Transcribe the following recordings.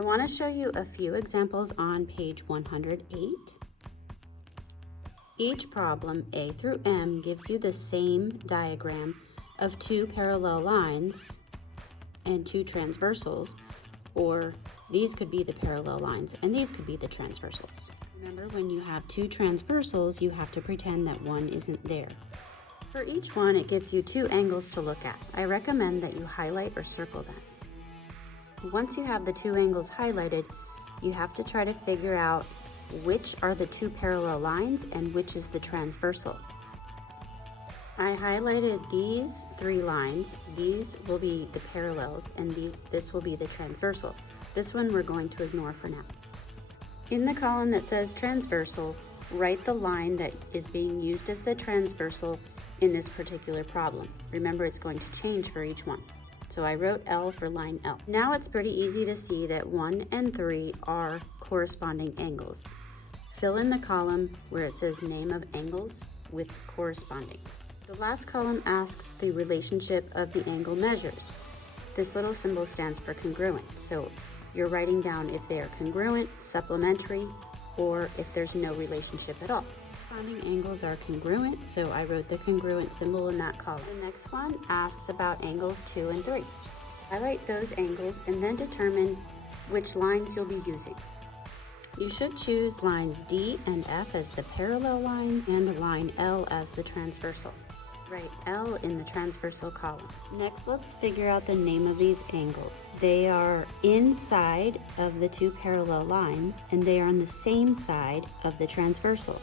I want to show you a few examples on page 108. Each problem, A through M, gives you the same diagram of two parallel lines and two transversals, or these could be the parallel lines and these could be the transversals. Remember, when you have two transversals, you have to pretend that one isn't there. For each one, it gives you two angles to look at. I recommend that you highlight or circle them. Once you have the two angles highlighted, you have to try to figure out which are the two parallel lines and which is the transversal. I highlighted these three lines. These will be the parallels and this will be the transversal. This one we're going to ignore for now. In the column that says transversal, write the line that is being used as the transversal in this particular problem. Remember, it's going to change for each one. So I wrote L for line L. Now it's pretty easy to see that 1 and 3 are corresponding angles. Fill in the column where it says name of angles with corresponding. The last column asks the relationship of the angle measures. This little symbol stands for congruent. So you're writing down if they are congruent, supplementary, or if there's no relationship at all. Corresponding angles are congruent, so I wrote the congruent symbol in that column. The next one asks about angles 2 and 3. Highlight those angles and then determine which lines you'll be using. You should choose lines D and F as the parallel lines and line L as the transversal. Write L in the transversal column. Next, let's figure out the name of these angles. They are inside of the two parallel lines and they are on the same side of the transversal.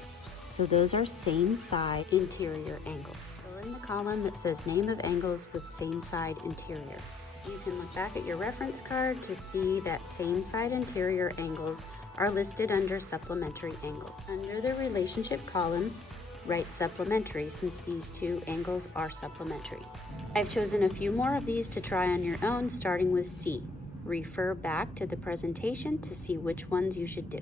So those are same side interior angles. Fill in the column that says name of angles with same side interior. You can look back at your reference card to see that same side interior angles are listed under supplementary angles. Under the relationship column, write supplementary since these two angles are supplementary. I've chosen a few more of these to try on your own, starting with C. Refer back to the presentation to see which ones you should do.